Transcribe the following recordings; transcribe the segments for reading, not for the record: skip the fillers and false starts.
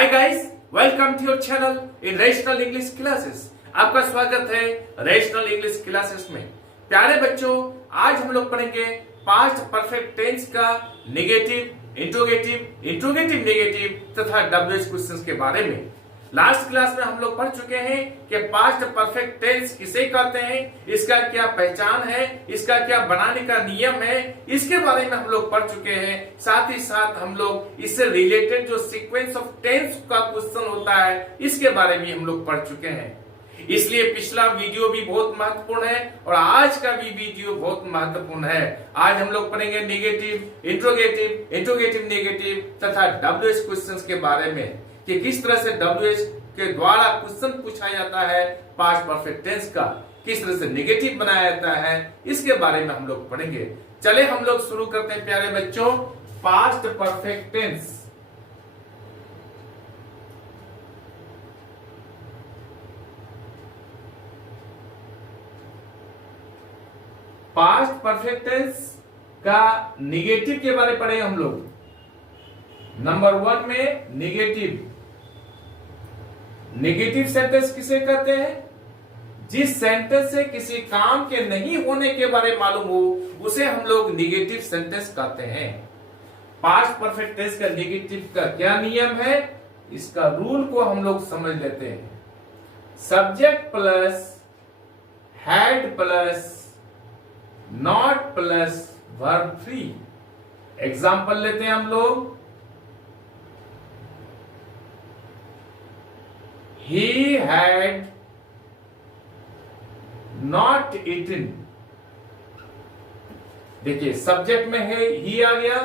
Hi guys, welcome to your channel in rational English classes. आपका स्वागत है rational English classes में। प्यारे बच्चों, आज हम लोग पढ़ेंगे पास्ट परफेक्ट टेंस का नेगेटिव, इंट्रोगेटिव नेगेटिव तथा डब्ल्यूएच क्वेश्चंस के बारे में। लास्ट क्लास में हम लोग पढ़ चुके हैं कि पास्ट परफेक्ट टेंस किसे कहते हैं, इसका क्या पहचान है, इसका क्या बनाने का नियम है, इसके बारे में हम लोग पढ़ चुके हैं। साथ ही साथ हम लोग इससे रिलेटेड जो सीक्वेंस ऑफ टेंस का क्वेश्चन होता है इसके बारे में हम लोग पढ़ चुके हैं। इसलिए पिछला वीडियो भी बहुत महत्वपूर्ण है और आज का भी वीडियो बहुत महत्वपूर्ण है। आज हम लोग पढ़ेंगे नेगेटिव, इंट्रोगेटिव नेगेटिव तथा डब्ल्यूएच क्वेश्चंस के बारे में कि किस तरह से डब्ल्यूएच के द्वारा क्वेश्चन पूछा जाता है पास्ट परफेक्ट टेंस का, किस तरह से नेगेटिव बनाया जाता है, इसके बारे में हम लोग पढ़ेंगे। चले हम लोग शुरू करते हैं प्यारे बच्चों। Past perfect tense, past perfect tense का नेगेटिव के बारे में पढ़े हम लोग। नंबर 1 में नेगेटिव सेंटेंस किसे कहते हैं? जिस सेंटेंस से किसी काम के नहीं होने के बारे में मालूम हो उसे हम लोग नेगेटिव सेंटेंस कहते हैं। पास्ट परफेक्ट टेंस का नेगेटिव का क्या नियम है, इसका रूल को हम लोग समझ लेते हैं। Subject plus had plus not plus verb free. Example लेते हैं हम लोग। He had not eaten। देखिए सब्जेक्ट में है ही आ गया,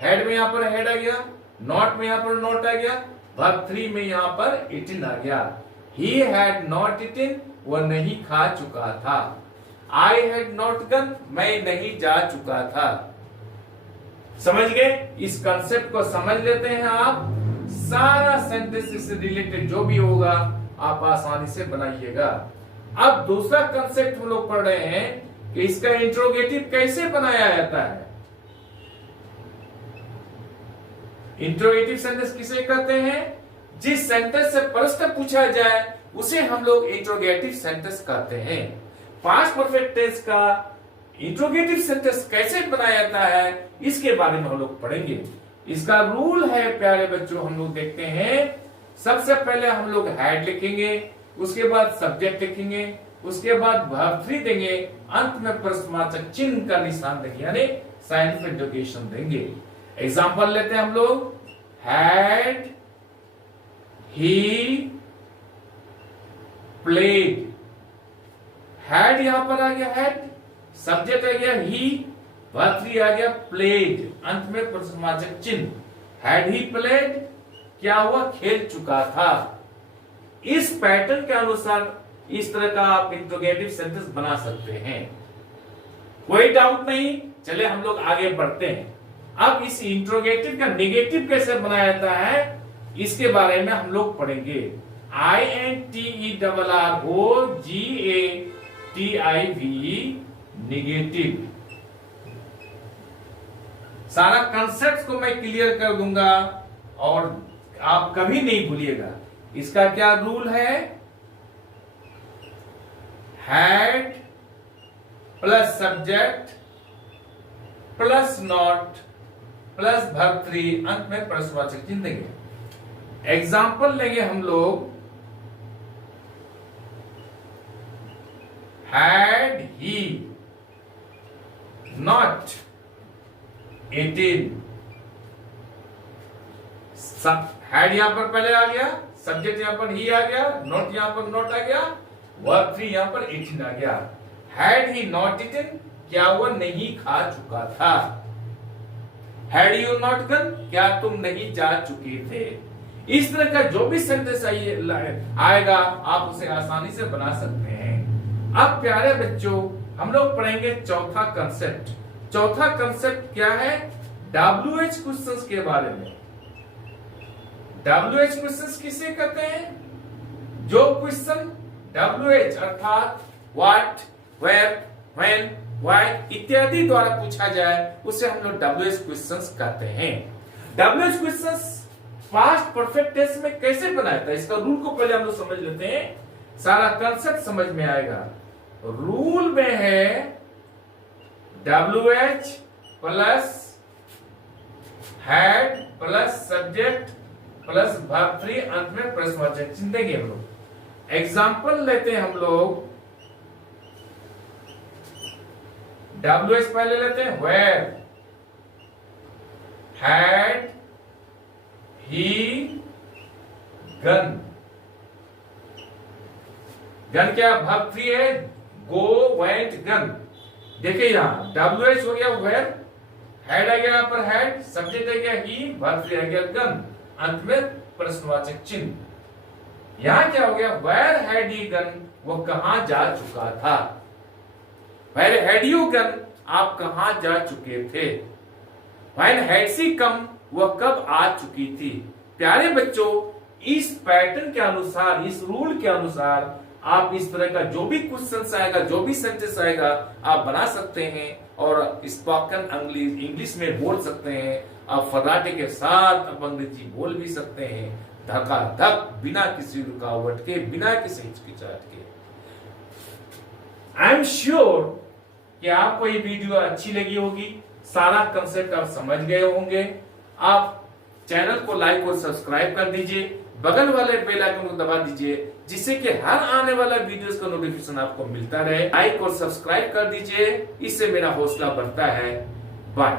हैड में यहां पर हैड आ गया, नॉट में यहां पर नॉट आ गया, वर्ब 3 में यहां पर इटिन आ गया। He had not eaten, वह नहीं खा चुका था। I had not gone, मैं नहीं जा चुका था। समझ गए? इस कंसेप्ट को समझ लेते हैं आप, सारा सेंटेंस से रिलेटेड जो भी होगा आप आसानी से बनाइएगा। अब दूसरा कंसेप्ट हम लोग पढ़ रहे हैं कि इसका इंट्रोगेटिव कैसे बनाया जाता है। इंट्रोगेटिव सेंटेंस किसे कहते हैं? जिस सेंटेंस से प्रश्न पूछा जाए उसे हम लोग इंट्रोगेटिव सेंटेंस कहते हैं। पास्ट परफेक्ट टेंस का इंट्रोगेटिव सेंटेंस कैसे बनाया जाता है इसके बारे में हम लोग पढ़ेंगे। इसका रूल है प्यारे बच्चों, हम लोग देखते हैं। सबसे पहले हम लोग हैड लिखेंगे, उसके बाद सब्जेक्ट लिखेंगे, उसके बाद वर्ब 3 देंगे, अंत में प्रश्नवाचक चिन्ह का निशान देंगे, यानी साइन ऑफ इंटरोगेशन देंगे। एग्जांपल लेते हैं हम लोग। Had he played. हैड यहां पर आ गया, हैड सब्जेक्ट आ गया ही, वर्ब 3 आ गया प्लेड, अंत में प्रश्नवाचक चिन्ह। हैड ही प्लेड, क्या हुआ? खेल चुका था। इस पैटर्न के अनुसार इस तरह का आप इंट्रोगेटिव सेंटेंस बना सकते हैं, कोई डाउट नहीं। चले हम लोग आगे बढ़ते हैं। अब इस इंट्रोगेटिव का नेगेटिव कैसे बनाया जाता है इसके बारे में हम लोग पढ़ेंगे। INTERROGATIV negative. सारा कंसेप्ट को मैं क्लियर कर दूंगा और आप कभी नहीं भूलिएगा। इसका क्या रूल है? Had plus subject plus not plus verb 3, अंत में प्रश्नवाचक चिन्ह देंगे। एग्जाम्पल लेंगे हम लोग। Had he not 18। सब हैड यहां पर पहले आ गया, सब्जेक्ट यहां पर ही आ गया, नॉट यहां पर नॉट आ गया, वर्ब 3 यहां पर 18 आ गया। हैड ही नॉट ईटन, क्या हुआ? नहीं खा चुका था। हैड यू नॉट गन, क्या तुम नहीं जा चुके थे। इस तरह का जो भी सेंटेंस आएगा आप उसे आसानी से बना सकते हैं। अब प्यारे बच्चों हम लोग पढ़ेंगे चौथा कंसेप्ट। चौथा कंसेप्ट क्या है? डब्ल्यूएच क्वेश्चंस के बारे में। डब्ल्यूएच क्वेश्चंस किसे कहते हैं? जो क्वेश्चन डब्ल्यूएच अर्थात व्हाट, वेयर, व्हेन, व्हाई इत्यादि द्वारा पूछा जाए उसे हम लोग डब्ल्यूएच क्वेश्चंस कहते हैं। WH questions past perfect tense में कैसे बनाया था, इसका रूल को पहले हम लोग समझ लेते हैं, सारा कंसेप्ट समझ में आएगा। रूल में है WH plus had plus subject plus verb 3 अंत में प्रश्नवाचक चिन्ह देंगे हम लोग। एग्जाम्पल लेते हैं हम लोग, WH पहले लेते हैं, where had he gone. Gone क्या वर्ब 3 है, गो वेंट गन। देखिए यहां WH हो गया वेयर, हैड आ गया यहाँ पर हैड, सब्जेक्ट आ गया ही, वर्ब 3 आ गया गन, अंत में प्रश्नवाचक चिन्ह। यहां क्या हो गया, वेयर हैड ही गन, वो कहां जा चुका था। वेयर हैड यू गन, आप कहां जा चुके थे। व्हेन हैड शी कम, वह कब आ चुकी थी। प्यारे बच्चों, इस पैटर्न के अनुसार, इस रूल के अनुसार आप इस तरह का जो भी क्वेश्चन आएगा, जो भी सेंटेंस आएगा, आप बना सकते हैं और स्पोकन इंग्लिश में बोल सकते हैं। आप फर्राटे के साथ आप अंग्रेजी बोल भी सकते हैं, धकाधक, बिना किसी रुकावट के, बिना किसी हिचकिचाहट के। आई एम श्योर कि आपको ये वीडियो अच्छी लगी होगी, सारा कंसेप्ट आप समझ गए होंगे। आप चैनल को लाइक और सब्सक्राइब कर दीजिए, बगल वाले बेल आइकन को दबा दीजिए, जिससे कि हर आने वाला वीडियोस का नोटिफिकेशन आपको मिलता रहे। लाइक और सब्सक्राइब कर दीजिए, इससे मेरा हौसला बढ़ता है। बाय।